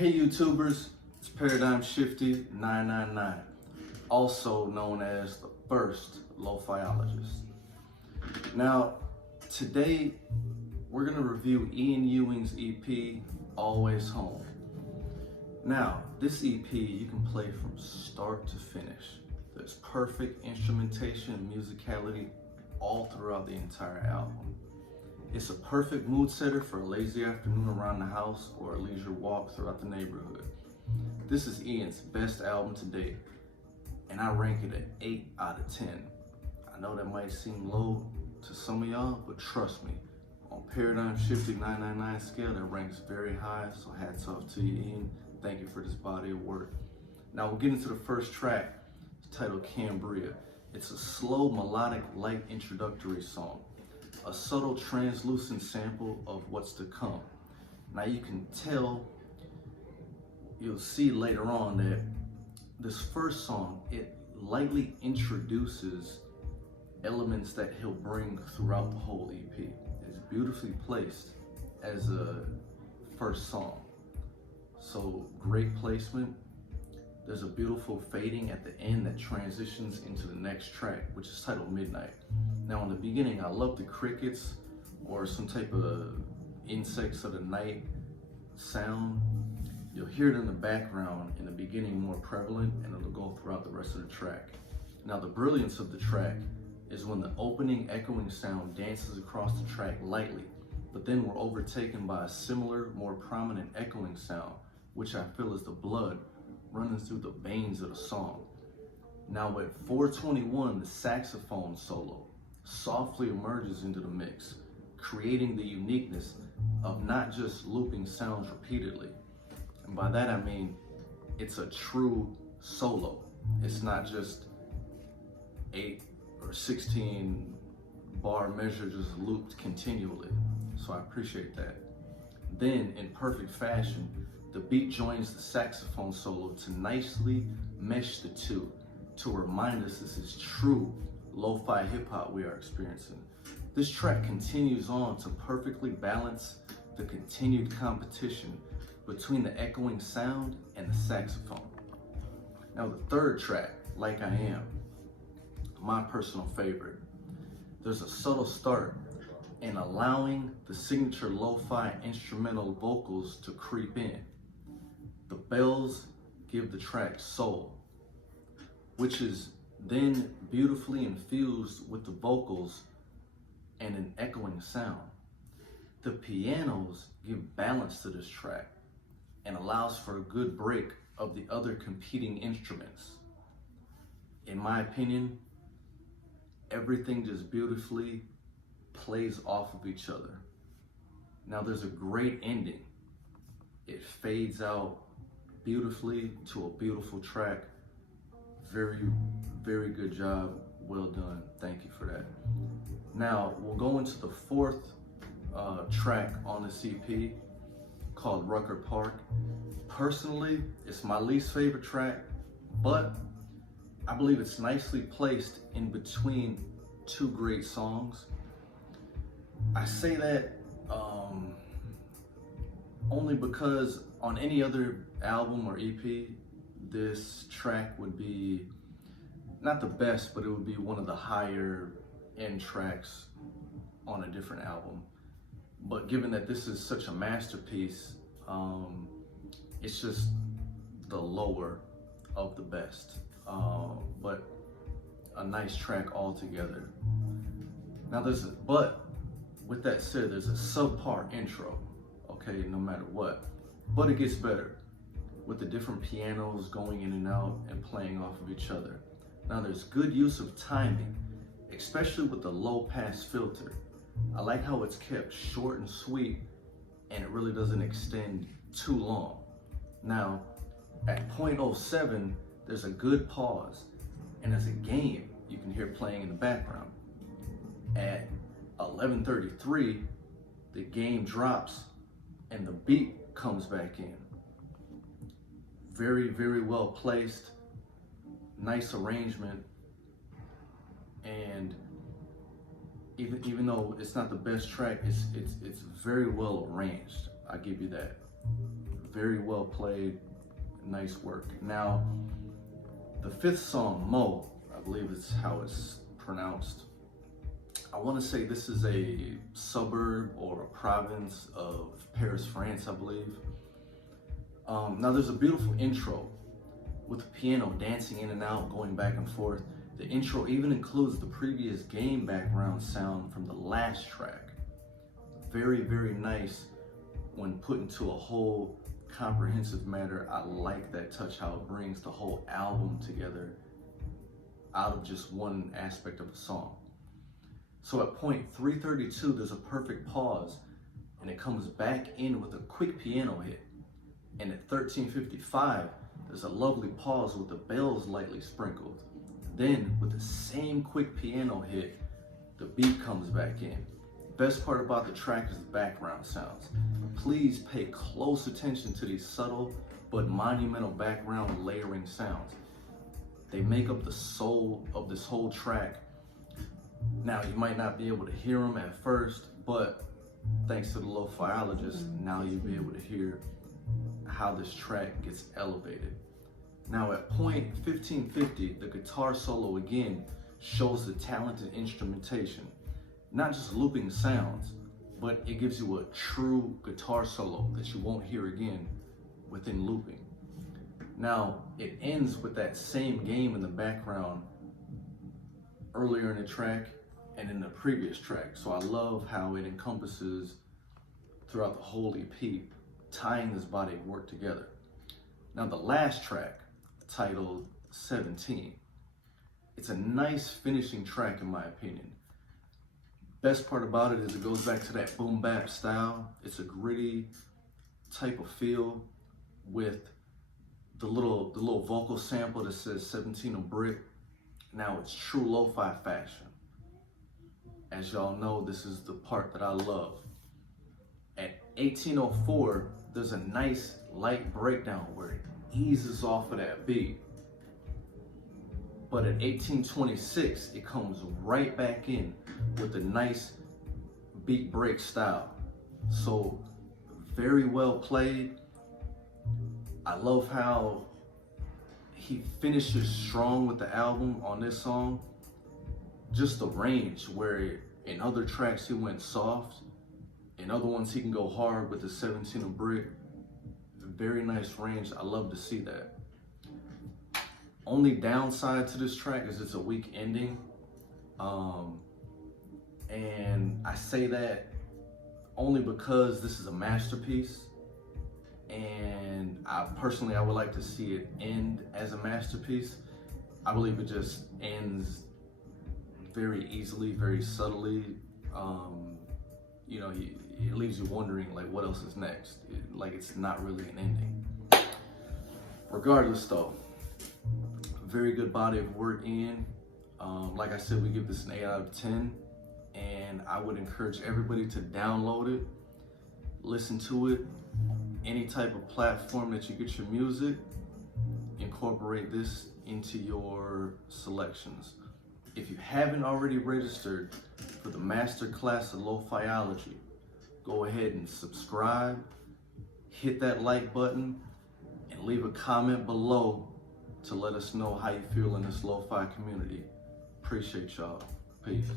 Hey YouTubers, it's Paradigm Shifty 999, also known as the first LoFiologist. Now, today we're gonna review Ian Ewing's EP, Always Home. Now, this EP you can play from start to finish. There's perfect instrumentation and musicality all throughout the entire album. It's a perfect mood setter for a lazy afternoon around the house or a leisure walk throughout the neighborhood. This is Ian's best album to date, and I rank it at 8 out of 10. I know that might seem low to some of y'all, but trust me, on Paradigm Shifty 999 scale, that ranks very high, so hats off to you, Ian. Thank you for this body of work. Now we'll get into the first track, it's titled Cambria. It's a slow, melodic, light introductory song. A subtle translucent sample of what's to come. Now you can tell, you'll see later on that this first song, it lightly introduces elements that he'll bring throughout the whole EP. It's beautifully placed as a first song. So great placement. There's a beautiful fading at the end that transitions into the next track, which is titled Midnight. Now in the beginning, I love the crickets or some type of insects of the night sound. You'll hear it in the background in the beginning more prevalent, and it'll go throughout the rest of the track. Now the brilliance of the track is when the opening echoing sound dances across the track lightly, but then we're overtaken by a similar, more prominent echoing sound, which I feel is the blood running through the veins of the song. Now at 4:21, the saxophone solo softly emerges into the mix, creating the uniqueness of not just looping sounds repeatedly. And by that I mean, it's a true solo. It's not just 8 or 16 bar measure just looped continually. So I appreciate that. Then in perfect fashion, the beat joins the saxophone solo to nicely mesh the two, to remind us this is true lo-fi hip-hop we are experiencing. This track continues on to perfectly balance the continued competition between the echoing sound and the saxophone. Now the third track, Like I Am, my personal favorite. There's a subtle start in allowing the signature lo-fi instrumental vocals to creep in. The bells give the track soul, which is then beautifully infused with the vocals and an echoing sound. The pianos give balance to this track and allows for a good break of the other competing instruments. In my opinion, everything just beautifully plays off of each other. Now there's a great ending. It fades out beautifully to a beautiful track. Very, very good job. Well done. Thank you for that. Now we'll go into the fourth track on this EP called Rucker Park. Personally, it's my least favorite track, but I believe it's nicely placed in between two great songs. I say that only because on any other album or EP, this track would be not the best, but it would be one of the higher end tracks on a different album. But given that this is such a masterpiece, it's just the lower of the best, but a nice track altogether. Now but with that said, there's a subpar intro, okay, no matter what, but it gets better with the different pianos going in and out and playing off of each other. Now there's good use of timing, especially with the low pass filter. I like how it's kept short and sweet, and it really doesn't extend too long. Now at 0.07, there's a good pause, and as a game, you can hear playing in the background. At 11:33, the game drops and the beat comes back in. Very, very well placed, nice arrangement, and even though it's not the best track, it's very well arranged. I give you that. Very well played, nice work. Now, the fifth song, Mo, I believe it's how it's pronounced. I want to say this is a suburb or a province of Paris, France, I believe. Now there's a beautiful intro with the piano dancing in and out, going back and forth. The intro even includes the previous game background sound from the last track. Very, very nice when put into a whole comprehensive matter. I like that touch, how it brings the whole album together out of just one aspect of the song. So at point 332, there's a perfect pause, and it comes back in with a quick piano hit. And at 13:55, there's a lovely pause with the bells lightly sprinkled. Then, with the same quick piano hit, the beat comes back in. Best part about the track is the background sounds. Please pay close attention to these subtle but monumental background layering sounds. They make up the soul of this whole track. Now, you might not be able to hear them at first, but thanks to the LoFiologist, now you'll be able to hear how this track gets elevated. Now at point 1550, the guitar solo again shows the talented instrumentation. Not just looping sounds, but it gives you a true guitar solo that you won't hear again within looping. Now, it ends with that same game in the background earlier in the track and in the previous track. So I love how it encompasses throughout the whole EP, tying this body of work together. Now the last track, titled 17, it's a nice finishing track in my opinion. Best part about it is it goes back to that boom bap style. It's a gritty type of feel with the little vocal sample that says 17 a brick. Now it's true lo-fi fashion. As y'all know, this is the part that I love. At 1804, there's a nice light breakdown where it eases off of that beat. But at 1826, it comes right back in with a nice beat break style. So very well played. I love how he finishes strong with the album on this song. Just the range where in other tracks he went soft, in other ones he can go hard with the 17 a brick. Very nice range. I love to see that. Only downside to this track is it's a weak ending. And I say that only because this is a masterpiece. And I would like to see it end as a masterpiece. I believe it just ends very easily, very subtly. It leaves you wondering like what else is next. Like it's not really an ending. Regardless though, very good body of work, Ian. Like I said, we give this an 8 out of 10, and I would encourage everybody to download it, listen to it, any type of platform that you get your music, incorporate this into your selections. If you haven't already registered for the masterclass of LoFiology, go ahead and subscribe, hit that like button, and leave a comment below to let us know how you feel in this lo-fi community. Appreciate y'all. Peace.